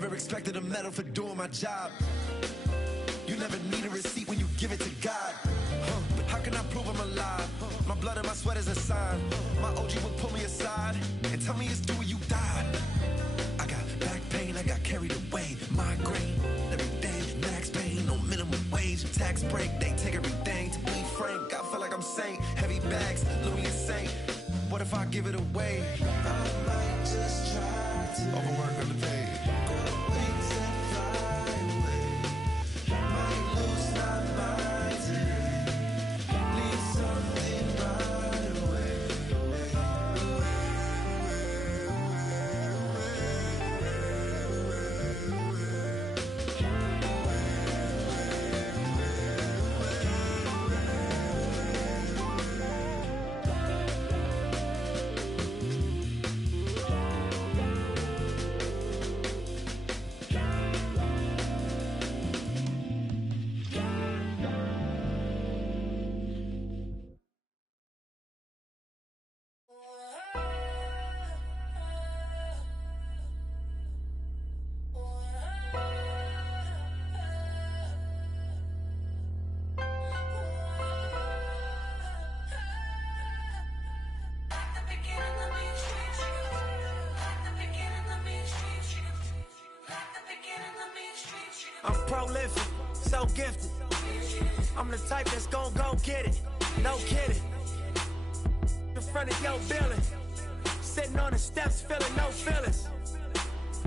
Never expected a medal for doing my job. You never need a receipt when you give it to God. But how can I prove I'm alive? My blood and my sweat is a sign. My OG will pull me aside and tell me it's due you died. I got back pain, I got carried away. Migraine, every day, max pain, no minimum wage. Tax break, they take everything. To be frank, I feel like I'm saint. Heavy bags, Louis insane. What if I give it away? I might just try to overwork underpaid. I'm prolific, so gifted. I'm the type that's gon' go get it. No kidding. In front of your building. Sitting on the steps, feeling no feelings.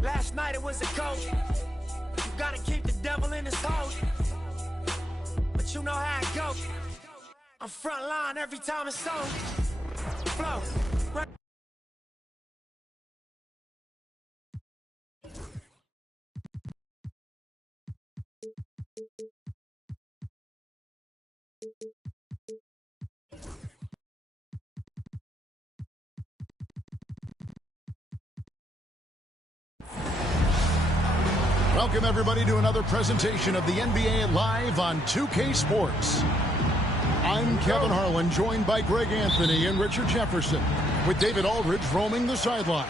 Last night it was a coat. You gotta keep the devil in his hole. But you know how it go. I'm front line every time it's on. Flow. Right. Welcome, everybody, to another presentation of the NBA Live on 2K Sports. I'm Kevin Harlan, joined by Greg Anthony and Richard Jefferson, with David Aldridge roaming the sideline.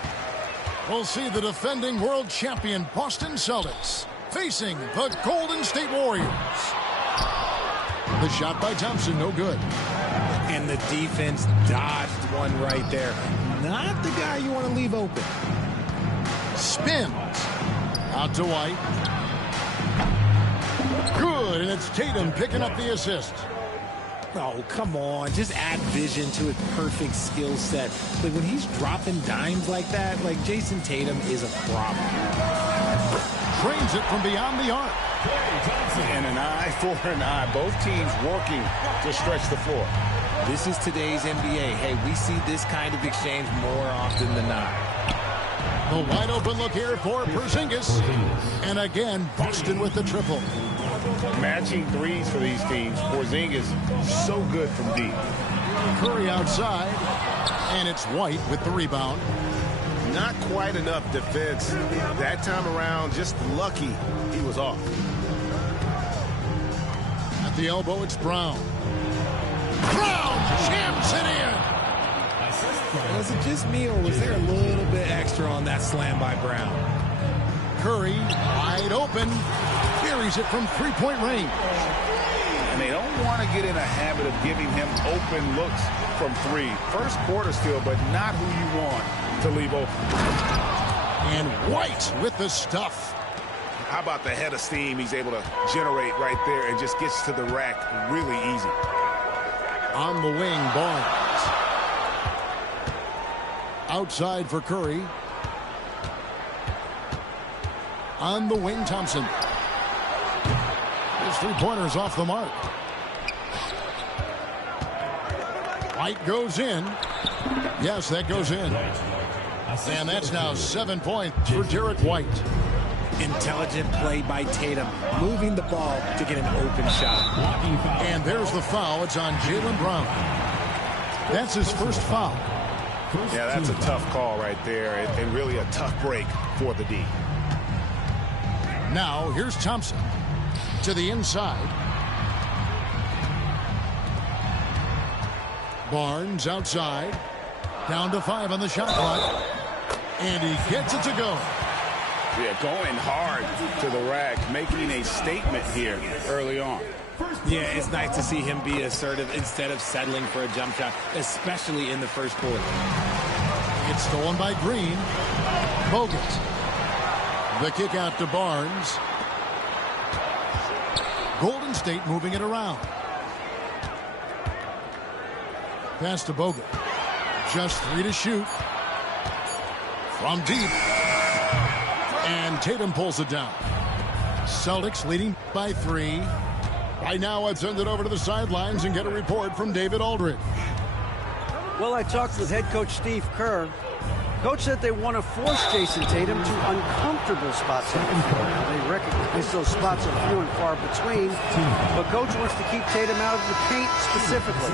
We'll see the defending world champion Boston Celtics facing the Golden State Warriors. The shot by Thompson, no good. And the defense dodged one right there. Not the guy you want to leave open. Spins. Out to White. Good, and it's Tatum picking up the assist. Oh, come on. Just add vision to his perfect skill set. Like, when he's dropping dimes like that, like, Jason Tatum is a problem. Drains it from beyond the arc. And an eye for an eye. Both teams working to stretch the floor. This is today's NBA. Hey, we see this kind of exchange more often than not. The wide open look here for Porzingis. And again, Boston with the triple. Matching threes for these teams. Porzingis so good from deep. Curry outside. And it's White with the rebound. Not quite enough defense. That time around, just lucky he was off. At the elbow, it's Brown. Brown jams it in. Was it just me, or was there a little bit extra on that slam by Brown? Curry, wide open, buries it from three-point range. And they don't want to get in a habit of giving him open looks from three. First quarter still, but not who you want to leave open. And White with the stuff. How about the head of steam he's able to generate right there and just gets to the rack really easy. On the wing, Barnes. Outside for Curry. On the wing, Thompson. His three-pointer's off the mark. White goes in. Yes, that goes in. And that's now 7 points for Derek White. Intelligent play by Tatum, moving the ball to get an open shot. And there's the foul. It's on Jaylen Brown. That's his first foul. Yeah, that's a tough call right there, and really a tough break for the D. Now, here's Thompson to the inside. Barnes outside. Down to 5 on the shot clock. And he gets it to go. Yeah, going hard to the rack, making a statement here early on. Yeah, it's nice to see him be assertive instead of settling for a jump shot, especially in the first quarter. It's stolen by Green. Bogut. The kick out to Barnes. Golden State moving it around. Pass to Bogut. Just 3 to shoot. From deep. And Tatum pulls it down. Celtics leading by 3. Right now, let's send it over to the sidelines and get a report from David Aldridge. Well, I talked with head coach Steve Kerr. Coach said they want to force Jason Tatum to uncomfortable spots on the floor. They recognize those spots are few and far between, but Coach wants to keep Tatum out of the paint specifically.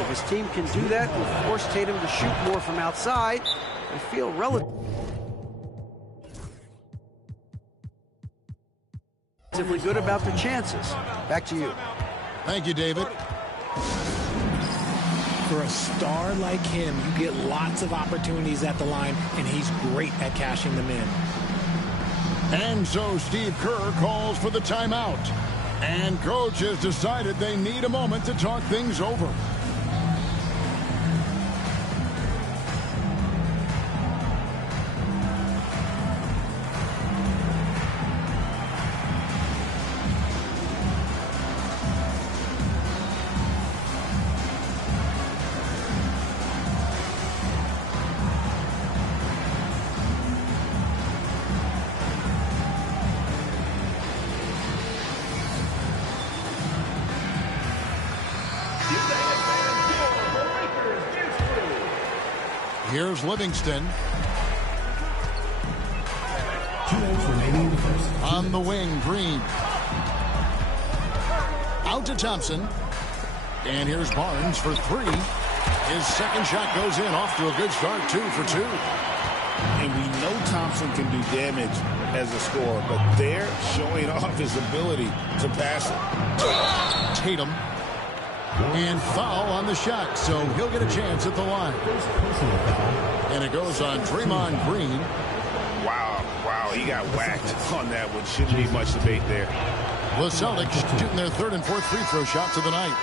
If his team can do that and force Tatum to shoot more from outside, they feel relatively good about their chances. Back to you. Thank you, David. For a star like him, you get lots of opportunities at the line, and he's great at cashing them in. And so Steve Kerr calls for the timeout. And Coach has decided they need a moment to talk things over. Here's Livingston. 2 minutes remaining in the first. On the wing, Green. Out to Thompson. And here's Barnes for 3. His second shot goes in, off to a good start, 2 for 2. And we know Thompson can do damage as a scorer, but they're showing off his ability to pass it. Tatum. And foul on the shot, so he'll get a chance at the line. And it goes on Draymond Green. Wow, he got whacked on that one. Shouldn't be much debate there. The Celtics shooting their 3rd and 4th free throw shots of the night.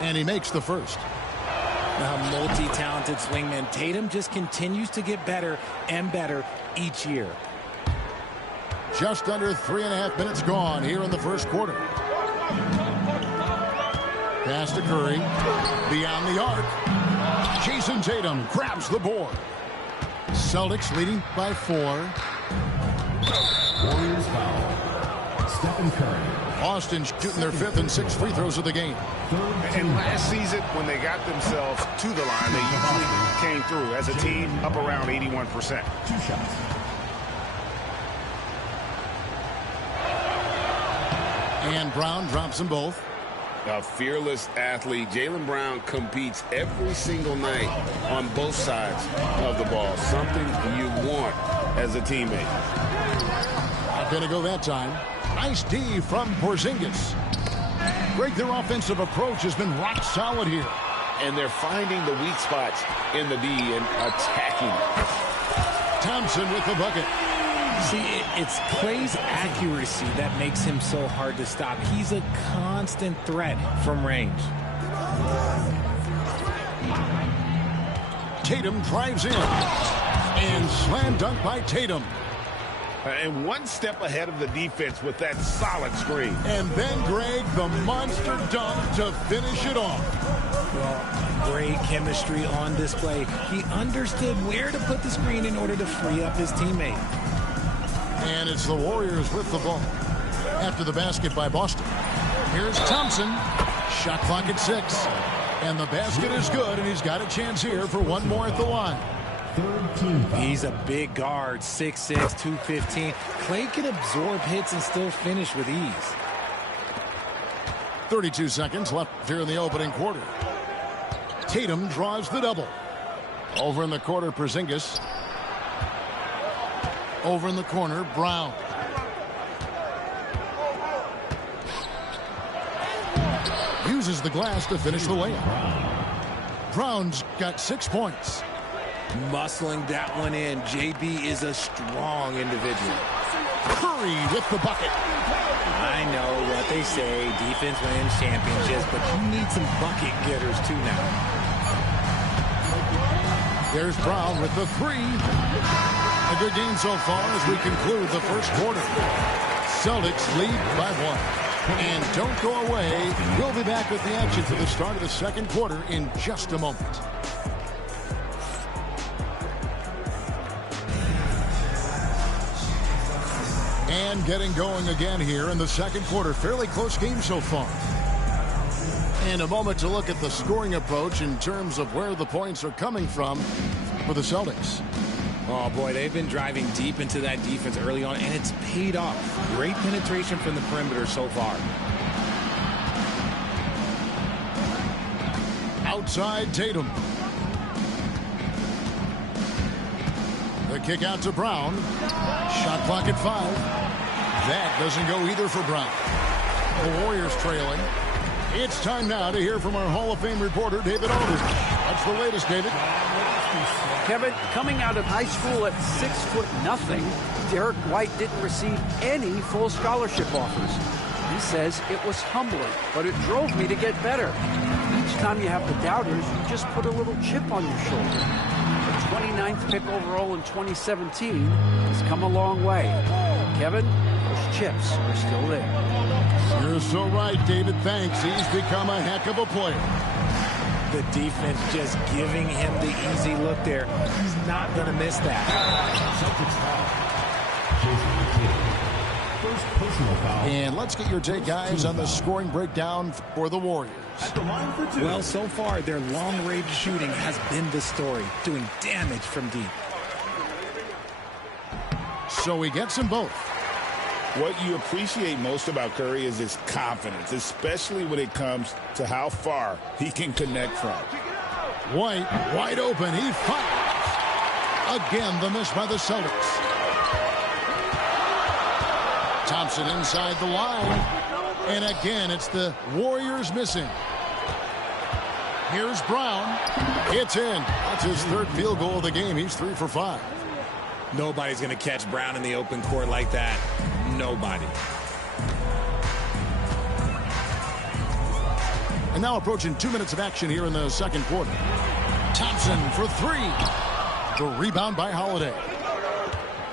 And he makes the first. A multi-talented swingman, Tatum just continues to get better and better each year. Just under 3.5 minutes gone here in the first quarter. Pass to Curry. Beyond the arc. Jason Tatum grabs the board. Celtics leading by 4. Warriors foul. Stephen Curry. Boston shooting their 5th and 6th free throws of the game. And last season, when they got themselves to the line, they usually came through as a team up around 81%. 2 shots. And Brown drops them both. A fearless athlete. Jaylen Brown competes every single night on both sides of the ball. Something you want as a teammate. Not going to go that time. Nice D from Porzingis. Greg, their offensive approach has been rock solid here. And they're finding the weak spots in the D and attacking. Thompson with the bucket. See, it's Clay's accuracy that makes him so hard to stop. He's a constant threat from range. Tatum drives in. And slam dunk by Tatum. And one step ahead of the defense with that solid screen. And then, Greg, the monster dunk to finish it off. Well, great chemistry on display. He understood where to put the screen in order to free up his teammate. And it's the Warriors with the ball. After the basket by Boston. Here's Thompson. Shot clock at 6. And the basket is good, and he's got a chance here for one more at the line. He's a big guard, 6'6", 215. Clay can absorb hits and still finish with ease. 32 seconds left here in the opening quarter. Tatum draws the double. Over in the quarter, Porzingis. Over in the corner, Brown. Uses the glass to finish the layup. Brown's got 6 points. Muscling that one in. JB is a strong individual. Curry with the bucket. I know what they say, defense wins championships, but you need some bucket getters too now. There's Brown with the three. A good game so far as we conclude the first quarter. Celtics lead by 1. And don't go away. We'll be back with the action for the start of the second quarter in just a moment. And getting going again here in the second quarter. Fairly close game so far. And a moment to look at the scoring approach in terms of where the points are coming from for the Celtics. Oh, boy, they've been driving deep into that defense early on, and it's paid off. Great penetration from the perimeter so far. Outside Tatum. The kick out to Brown. Shot clock at 5. That doesn't go either for Brown. The Warriors trailing. It's time now to hear from our Hall of Fame reporter, David Aldridge. What's the latest, David? Kevin, coming out of high school at 6'0", Derek White didn't receive any full scholarship offers. He says it was humbling, but it drove me to get better. Each time you have the doubters, you just put a little chip on your shoulder. The 29th pick overall in 2017 has come a long way. Kevin, those chips are still there. You're so right, David. Thanks. He's become a heck of a player. The defense just giving him the easy look there. He's not going to miss that. And let's get your take, guys, on the scoring breakdown for the Warriors. Well, so far, their long-range shooting has been the story, doing damage from deep. So he gets them both. What you appreciate most about Curry is his confidence, especially when it comes to how far he can connect from. White, wide open. He fires. Again, the miss by the Celtics. Thompson inside the line. And again, it's the Warriors missing. Here's Brown. It's in. That's his third field goal of the game. He's 3 for 5. Nobody's going to catch Brown in the open court like that. Nobody. And now approaching 2 minutes of action here in the second quarter. Thompson for 3. The rebound by Holiday.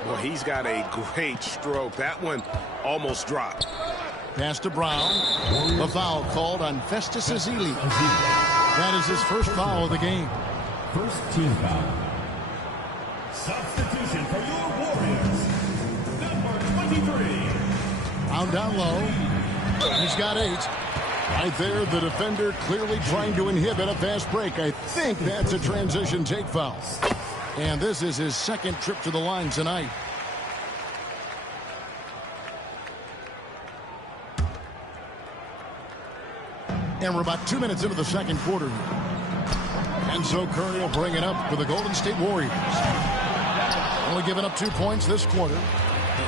Well, he's got a great stroke. That one almost dropped. Pass to Brown. A foul called on Festus Ezeli. That is his first foul of the game. First team foul. Substitution for your Warriors. Number 23. Brown down low. He's got 8. Right there, the defender clearly trying to inhibit a fast break. I think that's a transition take foul. And this is his second trip to the line tonight. And we're about 2 minutes into the second quarter. And so Curry will bring it up for the Golden State Warriors. Only giving up 2 points this quarter.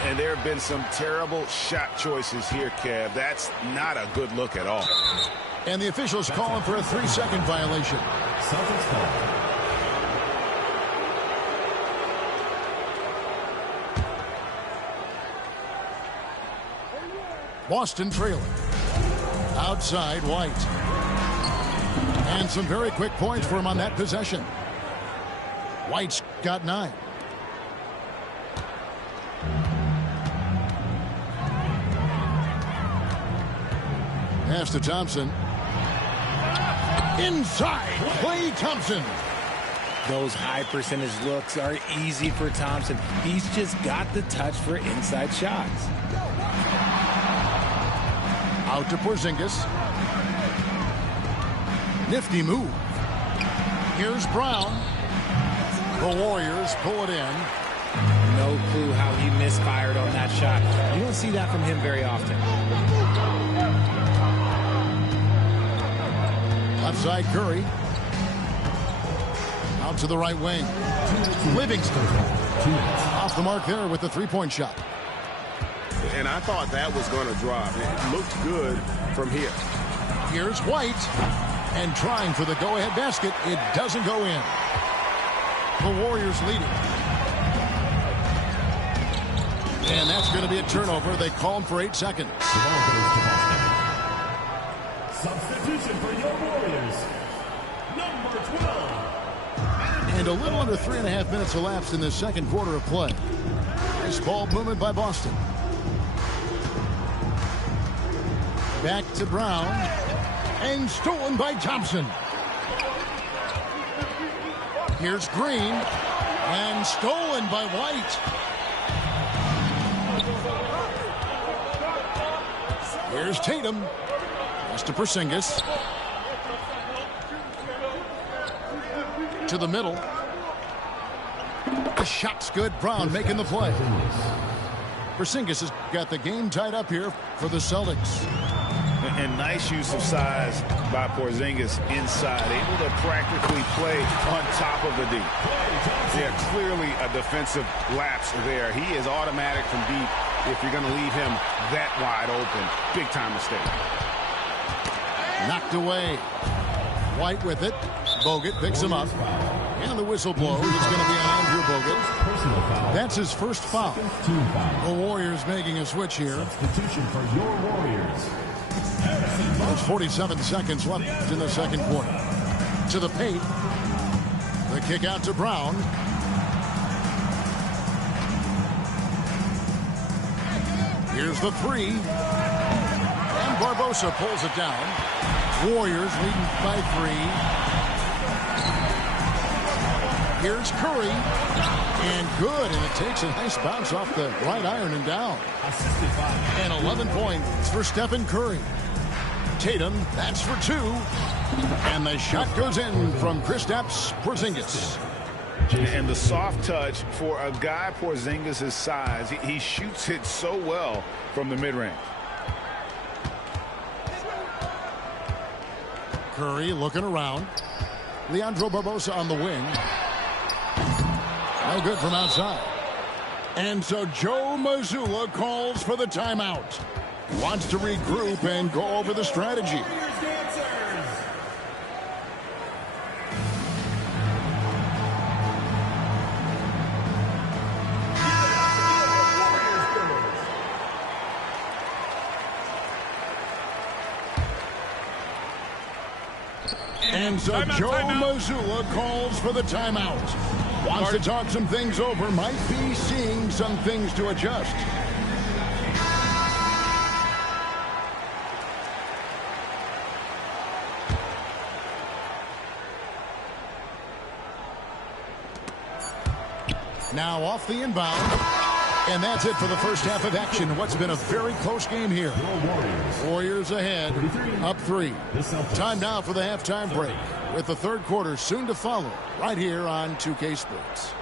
And there have been some terrible shot choices here, Kev. That's not a good look at all. And the officials calling for a 3-second violation. Celtics foul. Boston trailing. Outside White. And some very quick points for him on that possession. White's got 9. Pass to Thompson. Inside, Klay Thompson. Those high percentage looks are easy for Thompson. He's just got the touch for inside shots. Out to Porzingis. Nifty move. Here's Brown. The Warriors pull it in. No clue how he misfired on that shot. You don't see that from him very often. Left side Curry. Out to the right wing. Livingston. Off the mark there with the three-point shot. And I thought that was going to drop. It looked good from here. Here's White. And trying for the go-ahead basket. It doesn't go in. The Warriors leading. And that's going to be a turnover. They call him for 8 seconds. Substitution for your Warriors, number 12. And a little under 3.5 minutes elapsed in the second quarter of play. Nice ball movement by Boston. Back to Brown. And stolen by Thompson. Here's Green. And stolen by White. Here's Tatum. Pass to Porzingis. To the middle. The shot's good. Brown making the play. Porzingis has got the game tied up here for the Celtics. And nice use of size by Porzingis inside, able to practically play on top of the D. Yeah, clearly a defensive lapse there. He is automatic from deep if you're going to leave him that wide open. Big time mistake. Knocked away. White with it. Bogut picks him up. And the whistle blows. It's going to be on Andrew Bogut. That's his first foul. The Warriors making a switch here. Substitution for your Warriors. There's 47 seconds left in the second quarter. To the paint. The kick out to Brown. Here's the three. And Barbosa pulls it down. Warriors leading by 3. Here's Curry. And good. And it takes a nice bounce off the right iron and down. And 11 points for Stephen Curry. Tatum, that's for 2. And the shot goes in from Kristaps Porzingis. And the soft touch for a guy Porzingis' size. He shoots it so well from the mid-range. Curry looking around. Leandro Barbosa on the wing. No good from outside. And so Joe Mazzulla calls for the timeout. Wants to regroup and go over the strategy. And so Joe Mazzulla calls for the timeout. Wants to talk some things over. Might be seeing some things to adjust. Now off the inbound. And that's it for the first half of action. What's been a very close game here. Warriors ahead, up 3. Time now for the halftime break, with the third quarter soon to follow, right here on 2K Sports.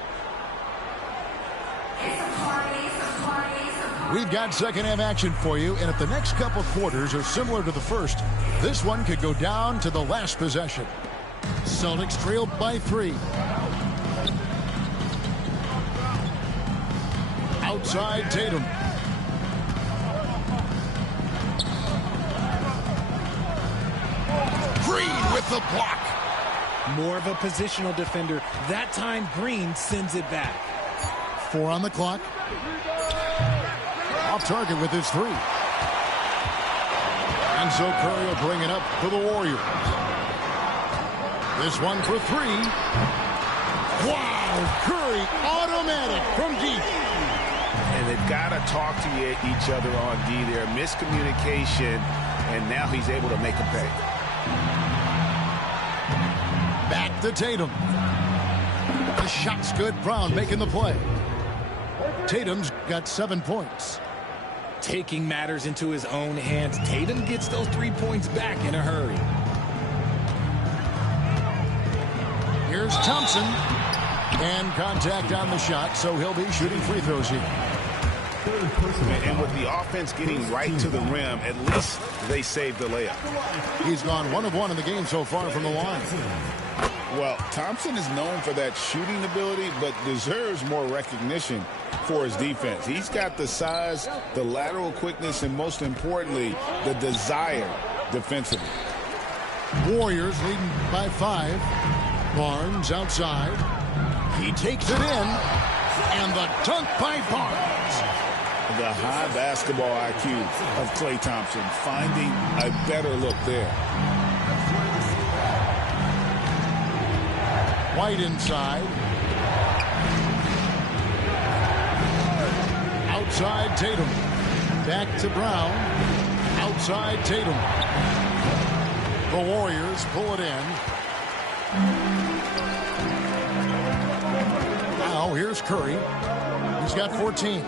We've got second half action for you, and if the next couple quarters are similar to the first, this one could go down to the last possession. Celtics trail by 3. Outside Tatum. Green with the block. More of a positional defender. That time Green sends it back. 4 on the clock. Off target with his 3. And so Curry will bring it up for the Warriors. This one for 3. Wow, Curry automatic from deep. And they've got to talk to each other on D there. Miscommunication, and now he's able to make a pay. Back to Tatum. The shot's good. Brown making the play. Tatum's got 7 points. Taking matters into his own hands. Tatum gets those 3 points back in a hurry. Here's Thompson. And contact on the shot, so he'll be shooting free throws here. And with the offense getting right to the rim, at least they saved the layup. He's gone 1 of 1 in the game so far from the line. Well, Thompson is known for that shooting ability, but deserves more recognition for his defense. He's got the size, the lateral quickness, and most importantly, the desire defensively. Warriors leading by 5. Barnes outside. He takes it in. And the dunk by Barnes. The high basketball IQ of Klay Thompson, finding a better look there. White inside. Outside Tatum. Back to Brown. Outside Tatum. The Warriors pull it in. Now here's Curry. He's got 14.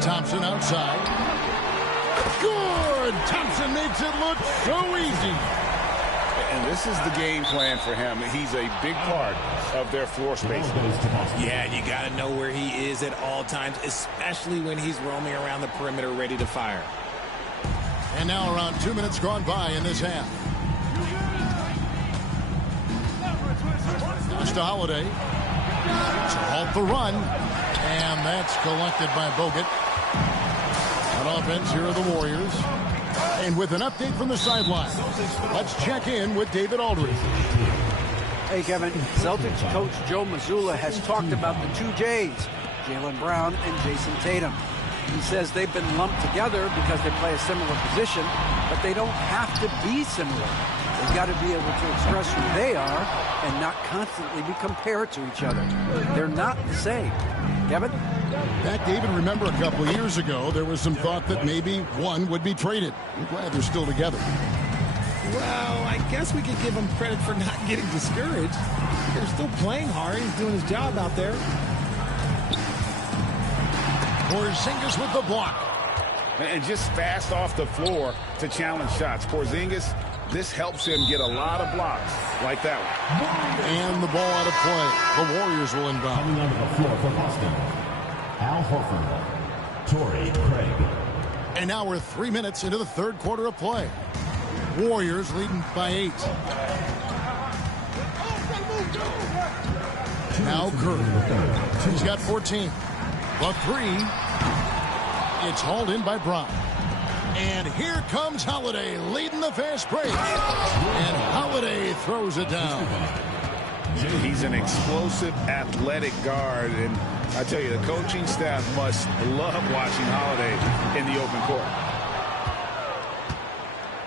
Thompson outside. Good! Thompson makes it look so easy. And this is the game plan for him. He's a big part of their floor space. Yeah, you got to know where he is at all times, especially when he's roaming around the perimeter ready to fire. And now around 2 minutes gone by in this half. Just a Holiday to halt the run. And that's collected by Bogut. On offense, here are the Warriors. And with an update from the sideline, let's check in with David Aldridge. Hey, Kevin. Celtics coach Joe Mazzulla has talked about the two J's, Jaylen Brown and Jason Tatum. He says they've been lumped together because they play a similar position, but they don't have to be similar. They've got to be able to express who they are and not constantly be compared to each other. They're not the same. Kevin? That, David, remember a couple of years ago, there was some thought that maybe one would be traded. I'm glad they're still together. Well, I guess we could give him credit for not getting discouraged. They're still playing hard. He's doing his job out there. Porzingis with the block. And just fast off the floor to challenge shots. Porzingis, this helps him get a lot of blocks like that one. And the ball out of play. The Warriors will inbound. Coming onto the floor for Boston, Al Horford, Torrey Craig. And now we're 3 minutes into the third quarter of play. Warriors leading by 8. Now Curry. He's got 14. The three. It's hauled in by Brown. And here comes Holiday leading the fast break. And Holiday throws it down. He's an explosive, athletic guard. And I tell you, the coaching staff must love watching Holiday in the open court.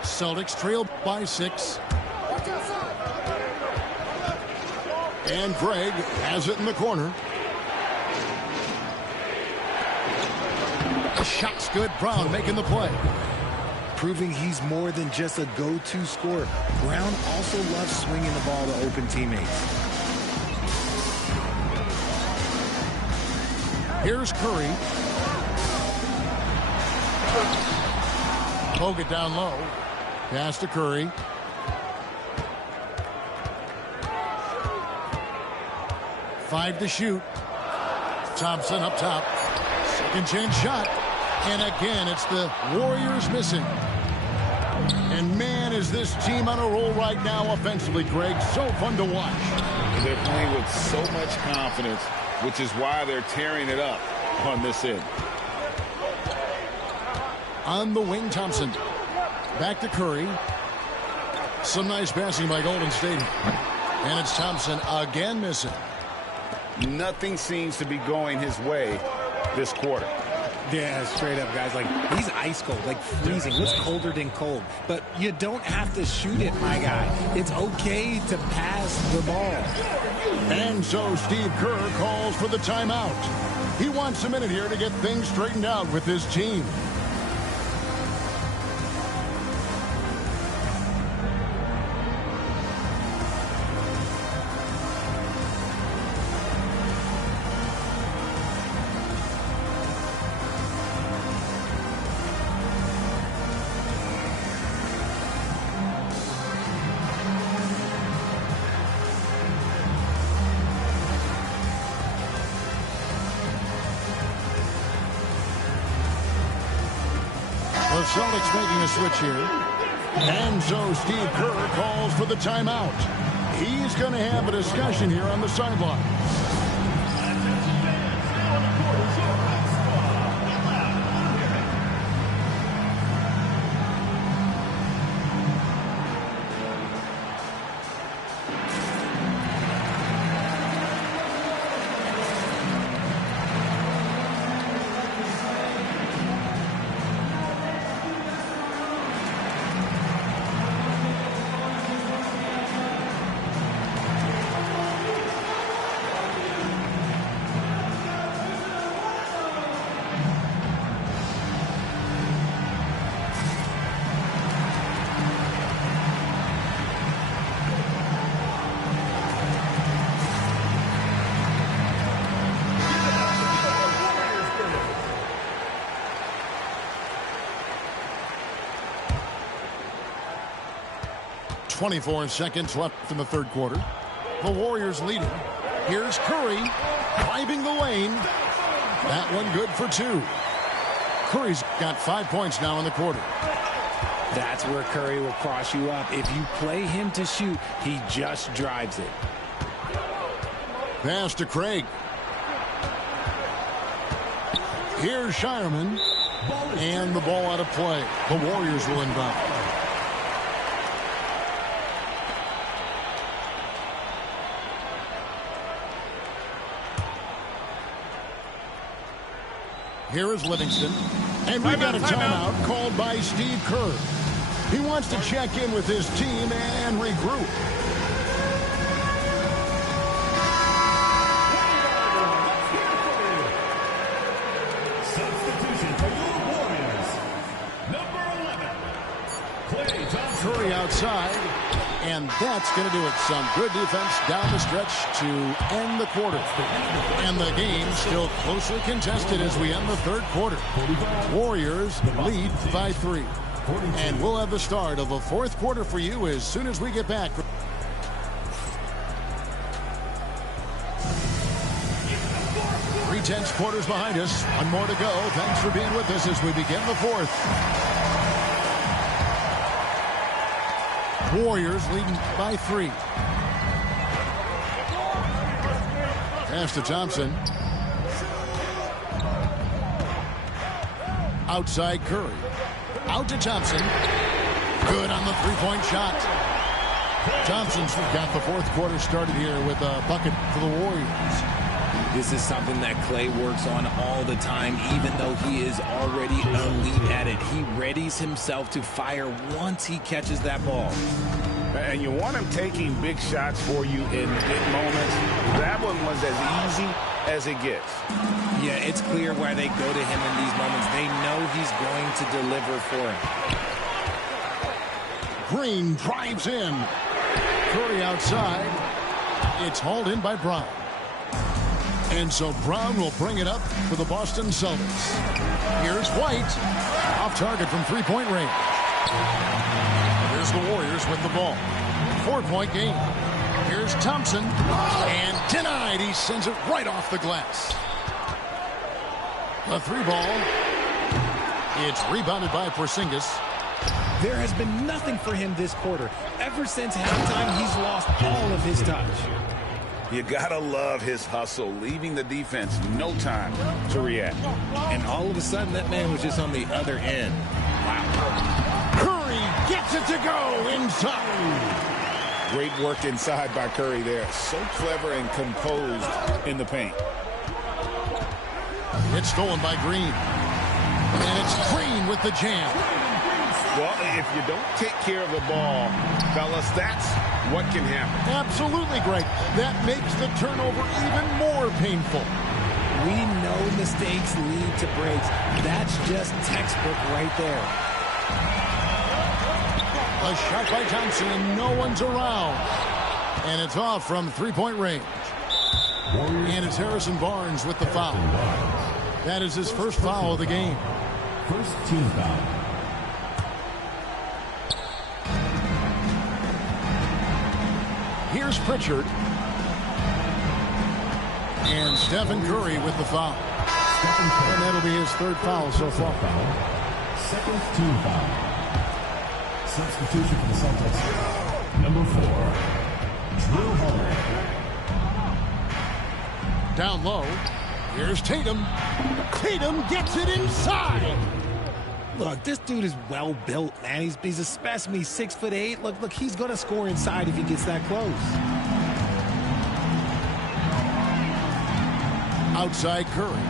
Celtics trail by 6. And Greg has it in the corner. The shot's good. Brown making the play. Proving he's more than just a go-to scorer. Brown also loves swinging the ball to open teammates. Here's Curry. Bogut down low. Pass to Curry. Five to shoot. Thompson up top. Second chance shot. And again, it's the Warriors missing. And man, is this team on a roll right now offensively, Greg. So fun to watch. They're playing with so much confidence, which is why they're tearing it up on this end. On the wing, Thompson. Back to Curry. Some nice passing by Golden State. And it's Thompson again missing. Nothing seems to be going his way this quarter. Yeah, straight up, guys. Like, he's ice cold, like freezing. What's colder than cold? But you don't have to shoot it, my guy. It's okay to pass the ball. And so Steve Kerr calls for the timeout. He wants a minute here to get things straightened out with his team. The Celtics making a switch here. And so Steve Kerr calls for the timeout. He's going to have a discussion here on the sideline. 24 seconds left in the third quarter. The Warriors leading. Here's Curry driving the lane. That one good for 2. Curry's got 5 points now in the quarter. That's where Curry will cross you up. If you play him to shoot, he just drives it. Pass to Craig. Here's Shireman. And the ball out of play. The Warriors will inbound. Here is Livingston. And we got a timeout called by Steve Kerr. He wants to check in with his team and regroup. Substitution for your Warriors. Number 11. Curry outside. And that's going to do it. Some good defense down the stretch to end the quarter. And the game still closely contested as we end the third quarter. Warriors lead by 3. And we'll have the start of the fourth quarter for you as soon as we get back. 3/10 quarters behind us. One more to go. Thanks for being with us as we begin the fourth. Warriors leading by 3. Pass to Thompson. Outside Curry. Out to Thompson. Good on the three-point shot. Thompson's got the fourth quarter started here with a bucket for the Warriors. This is something that Clay works on all the time, even though he is already elite at it. He readies himself to fire once he catches that ball. And you want him taking big shots for you in big moments. That one was as easy as it gets. Yeah, it's clear why they go to him in these moments. They know he's going to deliver for him. Green drives in. Curry outside. It's hauled in by Brown. And so Brown will bring it up for the Boston Celtics. Here's White. Off target from three-point range. Here's the Warriors with the ball. 4-point game. Here's Thompson. And denied. He sends it right off the glass. The 3-ball. It's rebounded by Porzingis. There has been nothing for him this quarter. Ever since halftime, he's lost all of his touch. You gotta love his hustle, leaving the defense no time to react. And all of a sudden, that man was just on the other end. Wow. Curry gets it to go inside. Great work inside by Curry there. So clever and composed in the paint. It's stolen by Green. And it's Green with the jam. Well, if you don't take care of the ball, fellas, that's what can happen. Absolutely, Greg. That makes the turnover even more painful. We know mistakes lead to breaks. That's just textbook right there. A shot by Thompson, and no one's around. And it's off from three-point range. And it's Harrison Barnes with the foul. That is his first foul of the game. First team foul. Here's Pritchard. And Stephen Curry with the foul. And that'll be his third foul so far. Second team foul. Substitution for the Celtics. Number 4, Drew Holiday. Down low. Here's Tatum. Tatum gets it inside. Look, this dude is well built, man. He's a specimen. He's 6'8". Look, he's going to score inside if he gets that close. Outside Curry.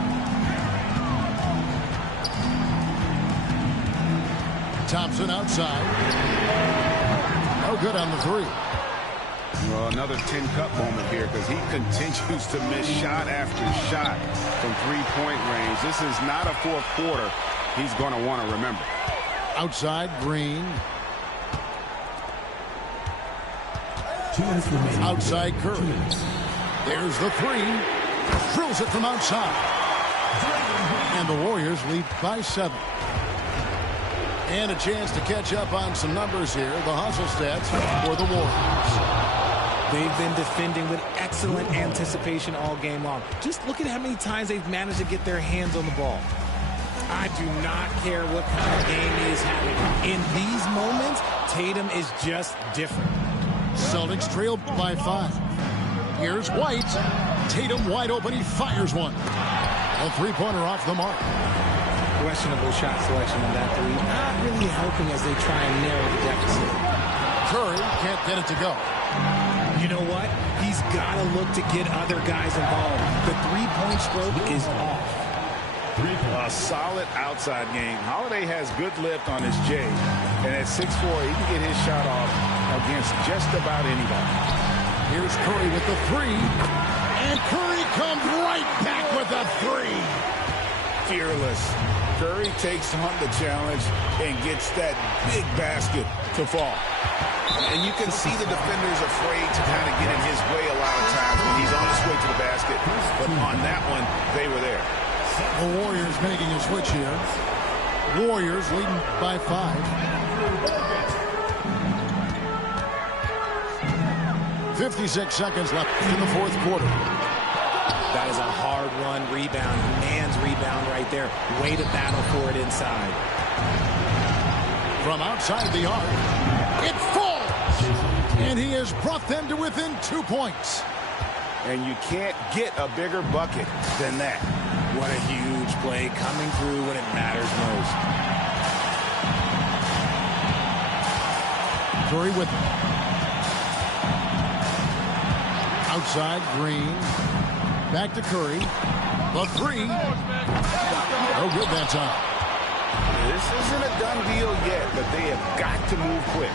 Thompson outside. No good on the 3. Well, another tin cup moment here because he continues to miss shot after shot from three-point range. This is not a fourth quarter he's going to want to remember. Outside Green. 2 minutes remaining. Outside Curry. There's the 3. Drills it from outside. And the Warriors lead by 7. And a chance to catch up on some numbers here. The hustle stats for the Warriors. They've been defending with excellent anticipation all game long. Just look at how many times they've managed to get their hands on the ball. I do not care what kind of game he is having. In these moments, Tatum is just different. Celtics trail by 5. Here's White. Tatum wide open. He fires one. A three-pointer off the mark. Questionable shot selection on that three. Not really helping as they try and narrow the deficit. Curry can't get it to go. You know what? He's got to look to get other guys involved. The three-point stroke is off. A solid outside game. Holiday has good lift on his J. And at 6'4", he can get his shot off against just about anybody. Here's Curry with the three. And Curry comes right back with a three. Fearless. Curry takes on the challenge and gets that big basket to fall. And you can see the defenders afraid to kind of get in his way a lot of times when he's on his way to the basket. But on that one, they were there. The Warriors making a switch here. Warriors leading by 5. 56 seconds left in the fourth quarter. That is a hard-run rebound. Man's rebound right there. Way to battle for it inside. From outside the arc, it falls! And he has brought them to within 2 points. And you can't get a bigger bucket than that. What a huge play coming through when it matters most. Curry with outside Green. Back to Curry. The three. No good that time. This isn't a done deal yet, but they have got to move quick.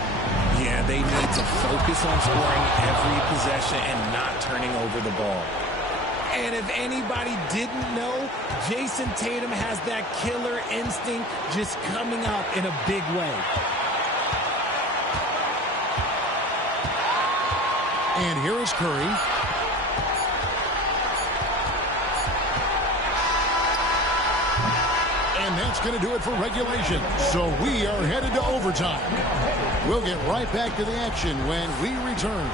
Yeah, they need to focus on scoring every possession and not turning over the ball. And if anybody didn't know, Jason Tatum has that killer instinct just coming out in a big way. And here is Curry. And that's going to do it for regulation. So we are headed to overtime. We'll get right back to the action when we return.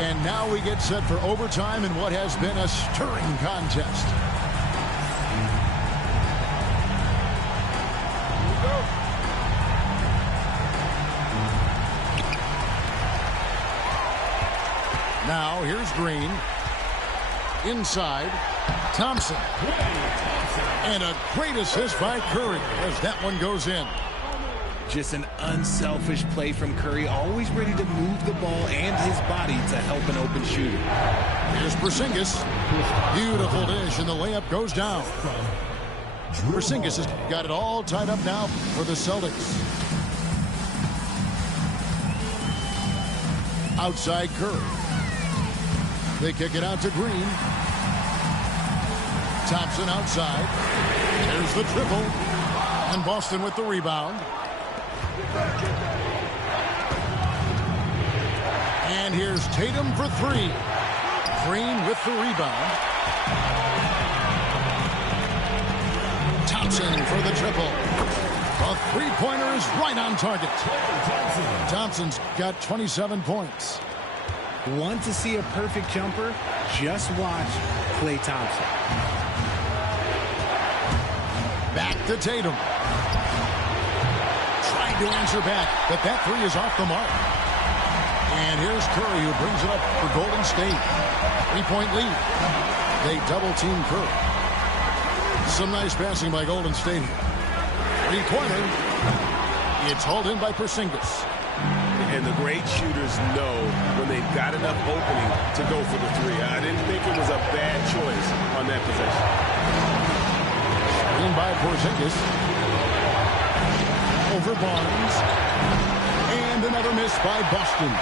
And now we get set for overtime in what has been a stirring contest. Now, here's Green. Inside, Thompson. And a great assist by Curry as that one goes in. Just an unselfish play from Curry, always ready to move the ball and his body to help an open shooter. Here's Porzingis. Beautiful dish, and the layup goes down. Porzingis has got it all tied up now for the Celtics. Outside Curry. They kick it out to Green. Thompson outside. There's the triple. And Boston with the rebound. And here's Tatum for three. Green with the rebound. Thompson for the triple. The three-pointer is right on target. Thompson's got 27 points. Want to see a perfect jumper? Just watch Klay Thompson. Back to Tatum. Trying to answer back, but that three is off the mark. And here's Curry, who brings it up for Golden State. 3-point lead. They double-team Curry. Some nice passing by Golden State. Three-pointer. It's hauled in by Porzingis. And the great shooters know when they've got enough opening to go for the three. I didn't think it was a bad choice on that possession. In by Porzingis. Over Barnes. And another miss by Boston.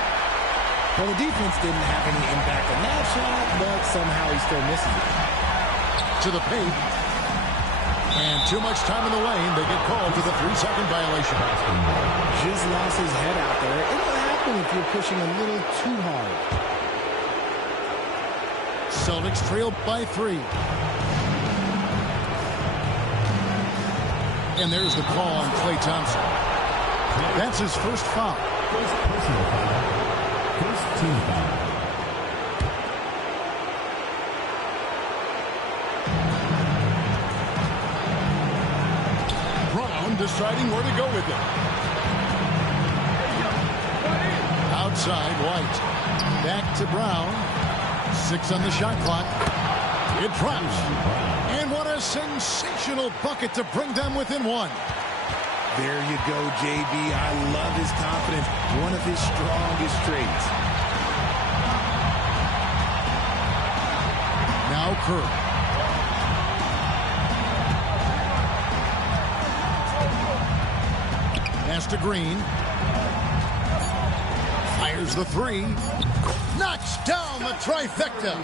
Well, the defense didn't have any impact on that shot, but somehow he still misses it. To the paint. And too much time in the lane. They get called for the 3-second violation. Just lost his head out there. It'll happen if you're pushing a little too hard. Celtics trail by 3. And there's the call on Klay Thompson. That's his first foul. First personal foul. First team foul. Brown deciding where to go with it. Outside, White. Back to Brown. 6 on the shot clock. It drops. And what a sensational bucket to bring them within 1. There you go, JB. I love his confidence. One of his strongest traits. Now Kerr. Pass to Green. Fires the 3. Knocks down the trifecta.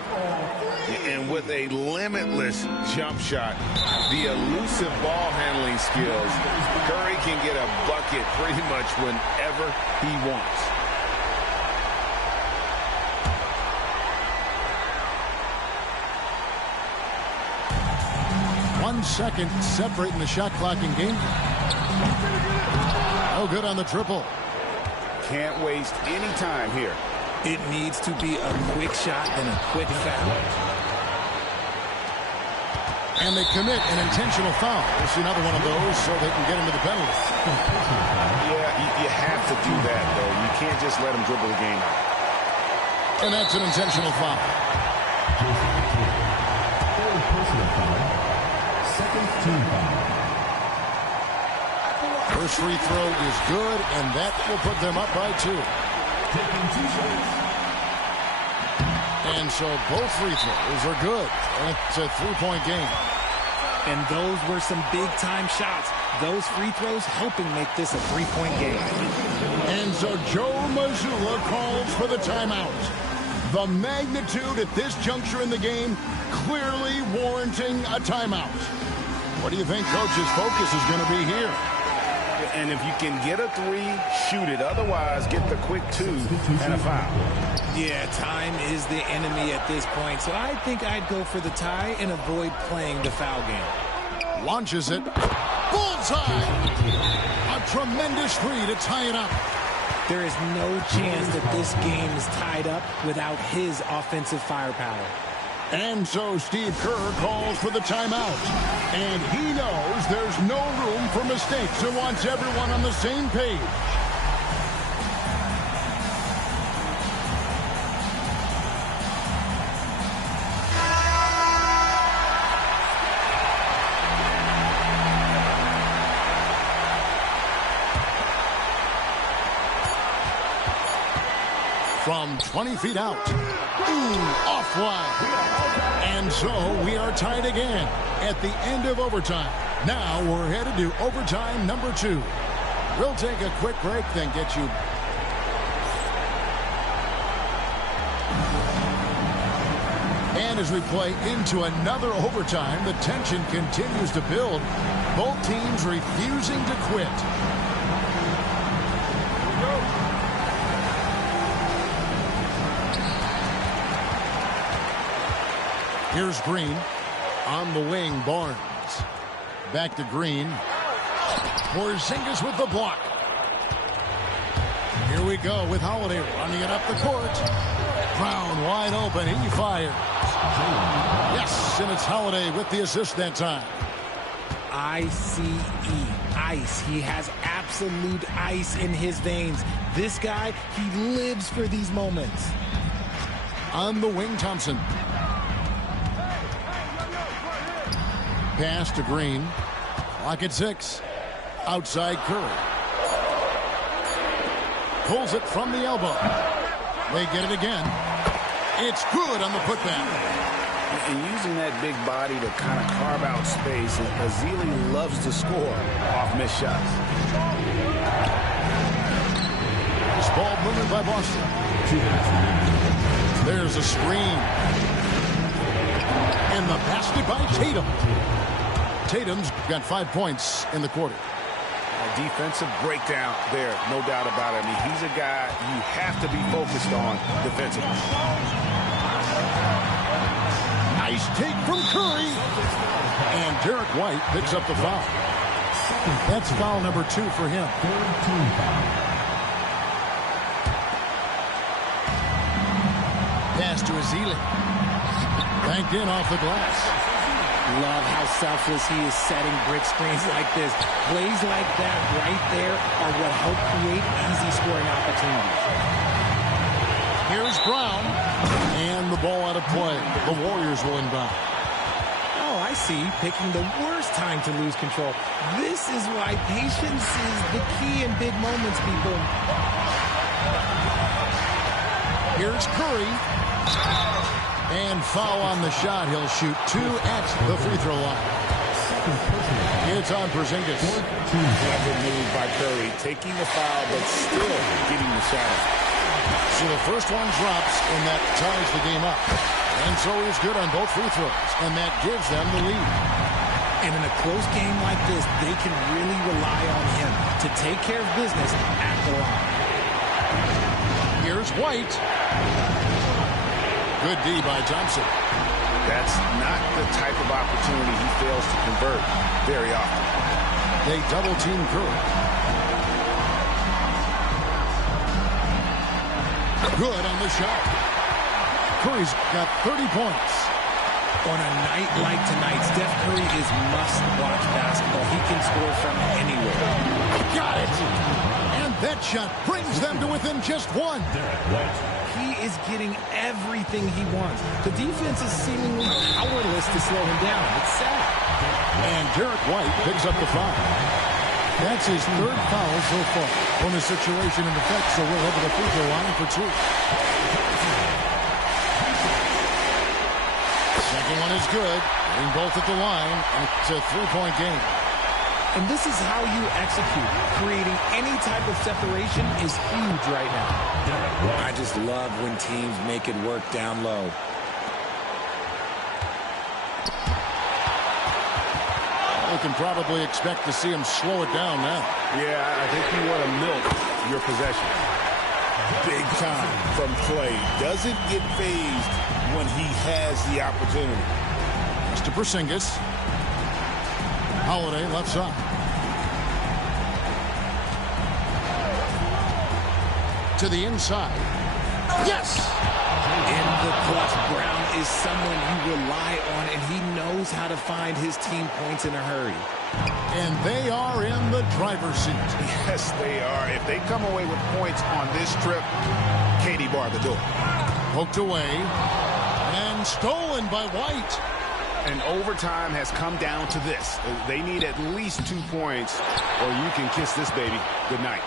And with a limitless jump shot, the elusive ball handling skills, Curry can get a bucket pretty much whenever he wants. One second separating the shot clock in game. Oh, good on the triple. Can't waste any time here. It needs to be a quick shot and a quick foul. And they commit an intentional foul. We'll see another one of those so they can get into the penalty. Yeah, you have to do that, though. You can't just let them dribble the game out. And that's an intentional foul. Third personal foul. Second team foul. First free throw is good, and that will put them up by 2. Taking 2 shots. And so both free throws are good. And it's a 3-point game. And those were some big-time shots. Those free throws helping make this a 3-point game. And so Joe Mazzulla calls for the timeout. The magnitude at this juncture in the game clearly warranting a timeout. What do you think Coach's focus is going to be here? And if you can get a 3, shoot it. Otherwise, get the quick 2 and a foul. Yeah, time is the enemy at this point. So I think I'd go for the tie and avoid playing the foul game. Launches it. Bullseye! A tremendous 3 to tie it up. There is no chance that this game is tied up without his offensive firepower. And so Steve Kerr calls for the timeout. And he knows there's no room for mistakes and wants everyone on the same page. From 20 feet out. Off line. And so we are tied again at the end of overtime. Now we're headed to overtime number 2. We'll take a quick break, then get you. And as we play into another overtime, the tension continues to build. Both teams refusing to quit. Here's Green. On the wing, Barnes. Back to Green. Porzingis with the block. Here we go with Holiday running it up the court. Brown wide open. He fires. Yes, and it's Holiday with the assist that time. ICE. Ice. He has absolute ice in his veins. This guy, he lives for these moments. On the wing, Thompson. Pass to Green. Clock at 6. Outside Curry. Pulls it from the elbow. They get it again. It's good on the putback. And using that big body to kind of carve out space, Azili loves to score off missed shots. This ball moving by Boston. There's a screen. And the basket by Tatum. Tatum's got 5 points in the quarter. A defensive breakdown there, no doubt about it. I mean, he's a guy you have to be focused on defensively. Nice take from Curry. And Derek White picks up the foul. That's foul number 2 for him. Pass to Azili. Banked in off the glass. Love how selfless he is setting brick screens like this. Plays like that right there are what help create easy scoring opportunities. Here's Brown. And the ball out of play. The Warriors will inbound. Oh, I see. Picking the worst time to lose control. This is why patience is the key in big moments, people. Here's Curry. And foul on the shot. He'll shoot 2 at the free throw line. It's on Porzingis. Clever move by Curry, taking the foul, but still getting the shot. So the first one drops, and that ties the game up. And so he's good on both free throws, and that gives them the lead. And in a close game like this, they can really rely on him to take care of business at the line. Here's White. Good D by Thompson. That's not the type of opportunity he fails to convert very often. They double-team Curry. Good on the shot. Curry's got 30 points. On a night like tonight, Steph Curry is must-watch basketball. He can score from anywhere. Got it! And that shot brings them to within just 1. He is getting everything he wants. The defense is seemingly powerless to slow him down. It's sad. And Derek White picks up the foul. That's his 3rd foul so far. Bonus situation in effect, so we'll head to the free throw line for 2. Second one is good. Getting both at the line. It's a 3-point game. And this is how you execute. Creating any type of separation is huge right now. I just love when teams make it work down low. We can probably expect to see him slow it down now. Yeah, I think you want to milk your possession. Big time from Clay. Doesn't get phased when he has the opportunity. To Porzingis. Holiday left side. To the inside. Yes! In the clutch, Brown is someone you rely on, and he knows how to find his team points in a hurry. And they are in the driver's seat. Yes, they are. If they come away with points on this trip, Katie barred the door. Poked away. And stolen by White. And overtime has come down to this. They need at least 2 points, or you can kiss this baby goodnight.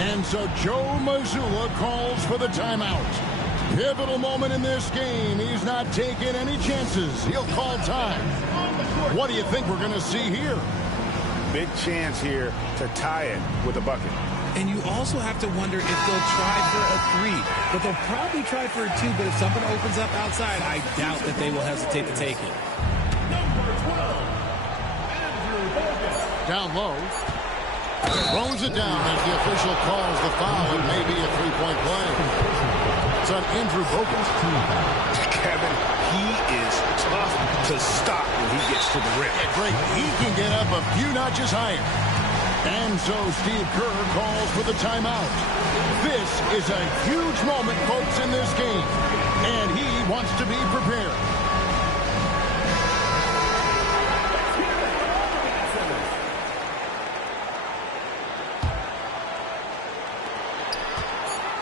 And so Joe Mazzulla calls for the timeout. Pivotal moment in this game. He's not taking any chances. He'll call time. What do you think we're going to see here? Big chance here to tie it with a bucket. And you also have to wonder if they'll try for a 3. But they'll probably try for a 2. But if something opens up outside, I doubt that they will hesitate to take it. Down low. Throws it down as the official calls the foul. It may be a 3-point play. It's on Andrew Bogut. Kevin, he is tough to stop when he gets to the rim. Yeah, great. He can get up a few notches higher. And so Steve Kerr calls for the timeout. This is a huge moment, folks, in this game. And he wants to be prepared.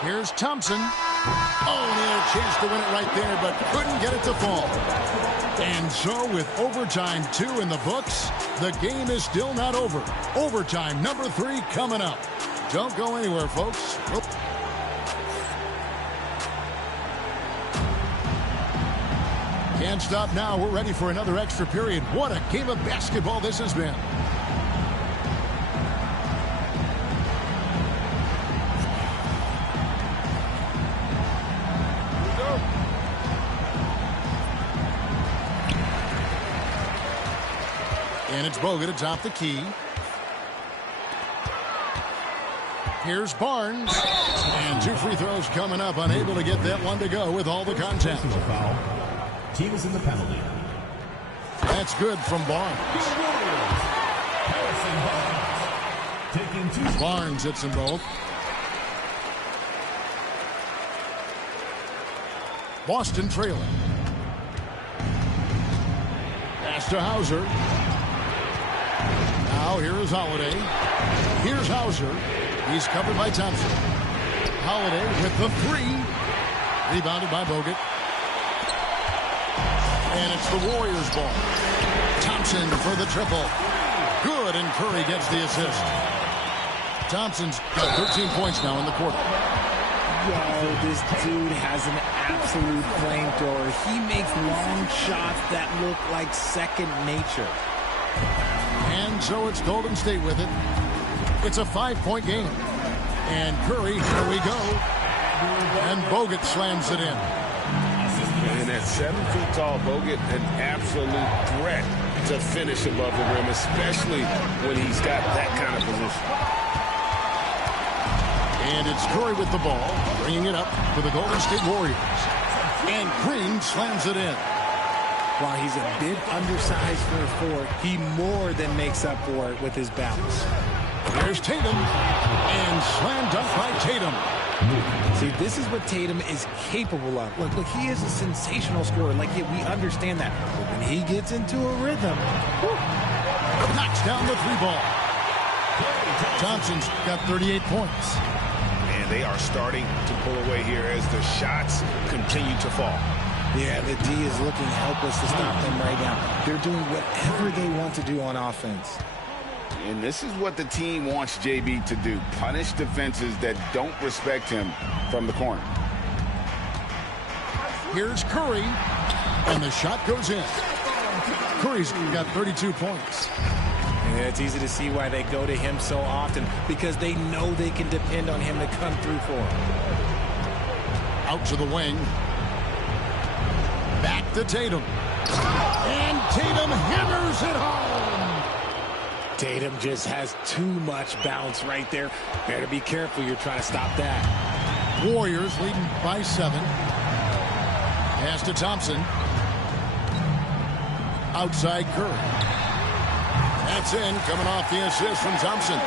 Here's Thompson. Oh, he had a chance to win it right there, but couldn't get it to fall. And so with overtime 2 in the books, the game is still not over. Overtime number 3 coming up. Don't go anywhere, folks. Can't stop now. We're ready for another extra period. What a game of basketball this has been. And it's Bogut atop the key. Here's Barnes. And 2 free throws coming up. Unable to get that one to go with all the contact. Team is in the penalty. That's good from Barnes. Barnes hits them both. Boston trailing. Pass to Hauser. Now here is Holiday. Here's Hauser. He's covered by Thompson. Holiday with the three. Rebounded by Bogut. And it's the Warriors' ball. Thompson for the triple. Good, and Curry gets the assist. Thompson's got 13 points now in the quarter. Whoa, this dude has an absolute flamethrower. He makes long shots that look like second nature. And so it's Golden State with it. It's a 5-point game. And Curry, here we go. And Bogut slams it in. And at 7 feet tall, Bogut, an absolute threat to finish above the rim, especially when he's got that kind of position. And it's Curry with the ball, bringing it up for the Golden State Warriors. And Green slams it in. While he's a bit undersized for a forward, he more than makes up for it with his bounce. There's Tatum. And slam dunk by Tatum. See, this is what Tatum is capable of. Look, he is a sensational scorer. Like, we understand that. But when he gets into a rhythm, knocks down the three ball. Thompson's got 38 points. And they are starting to pull away here as the shots continue to fall. Yeah, the D is looking helpless to stop them right now. They're doing whatever they want to do on offense. And this is what the team wants JB to do. Punish defenses that don't respect him from the corner. Here's Curry. And the shot goes in. Curry's got 32 points. And it's easy to see why they go to him so often, because they know they can depend on him to come through for them. Out to the wing. Back to Tatum. And Tatum hammers it home. Tatum just has too much bounce right there. Better be careful. You're trying to stop that. Warriors leading by 7. Pass to Thompson. Outside Curry. That's in, coming off the assist from Thompson.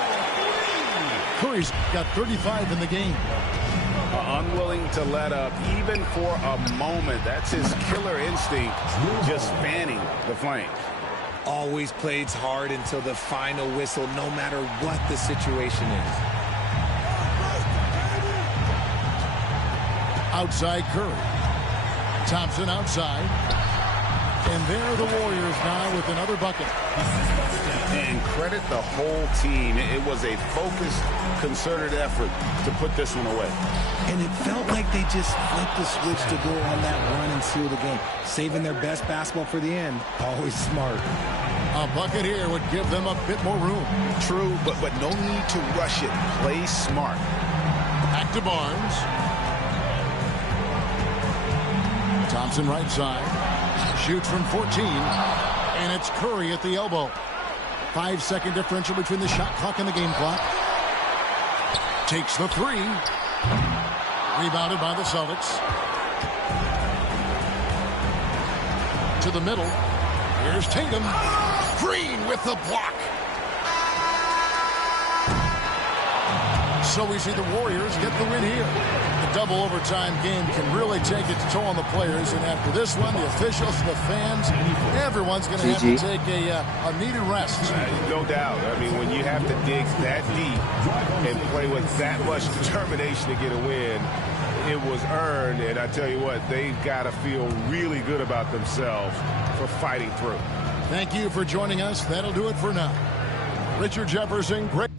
Curry's got 35 in the game. Unwilling to let up, even for a moment. That's his killer instinct, just fanning the flames. Always plays hard until the final whistle, no matter what the situation is. Outside Curry. Thompson outside. And there are the Warriors now with another bucket. And credit the whole team. It was a focused, concerted effort to put this one away. And it felt like they just flipped the switch to go on that run and seal the game. Saving their best basketball for the end. Always smart. A bucket here would give them a bit more room. True, but no need to rush it. Play smart. Back to Barnes. Thompson right side. Shoots from 14. And it's Curry at the elbow. 5-second differential between the shot clock and the game clock. Takes the three. Rebounded by the Celtics. To the middle. Here's Tatum. Green with the block. So we see the Warriors get the win here. The double overtime game can really take its toll on the players. And after this one, the officials, the fans, everyone's going to have to take a needed rest. No doubt. I mean, when you have to dig that deep and play with that much determination to get a win, it was earned. And I tell you what, they've got to feel really good about themselves for fighting through. Thank you for joining us. That'll do it for now. Richard Jefferson, great.